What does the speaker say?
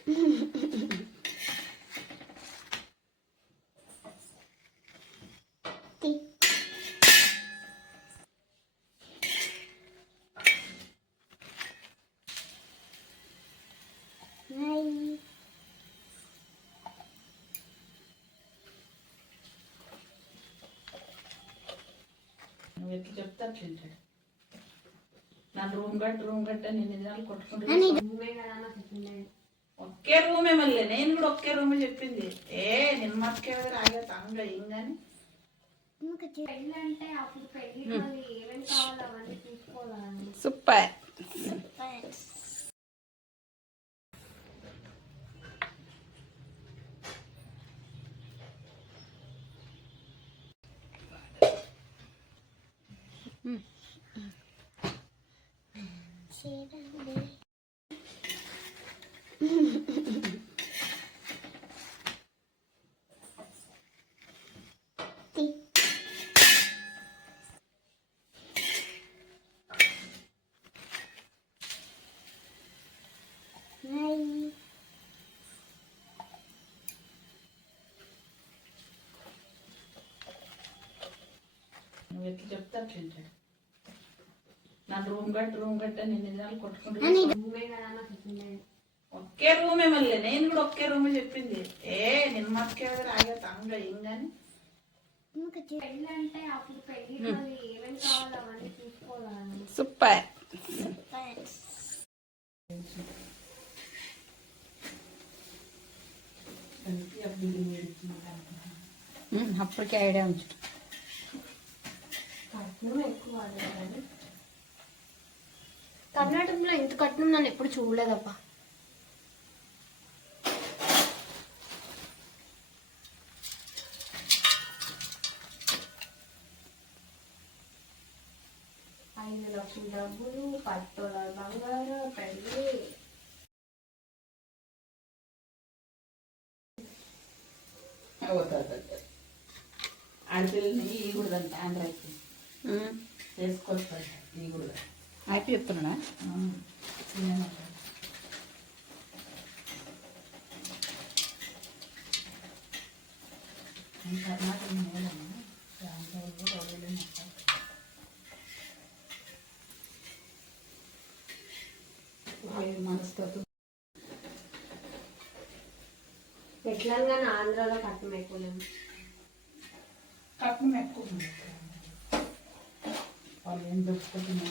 నువ్వు ఎట్లా చెప్తా అట్లుంటాడు. నా రూమ్ గట్ట నేను దినాలు కొట్టుకుంటే ఒకే రూమే మళ్ళీ నేను కూడా ఒకే రూమే చెప్పింది. నిన్న మట్టుకే రాగే తాంగా ఏం కానీ సూపర్ నువ్వు ఎట్లా చెప్తా అట్లుంటాడు. నా రూమ్ గట్ట నేను దినాలు కొట్టుకుంటే ఒకే రూమే మళ్ళీ నేను కూడా ఒకే రూమే చెప్పింది. నిన్న మట్టుకే రాగే తాంగా ఏం కానీ సూపర్ అప్పటికే ఐడియా ఉంచు. కర్ణాటకలో ఇంత కట్నం నన్ను ఎప్పుడు చూడలేదబ్బా. $5,00,000 డబ్బులు, $10 బంగారు, పెళ్ళి. ఆడపిల్లని ఈ కూడా ఆంధ్రాకి చేసుకోవచ్చు. ఈ కూడా అయిపోయి చెప్తున్నా కర్ణాటక మనసుతో ఎట్లా ఆంధ్రాలో కట్నం ఎక్కువలేము. కట్నం ఎక్కువ వాళ్ళు ఏం దొరుకుతుంది.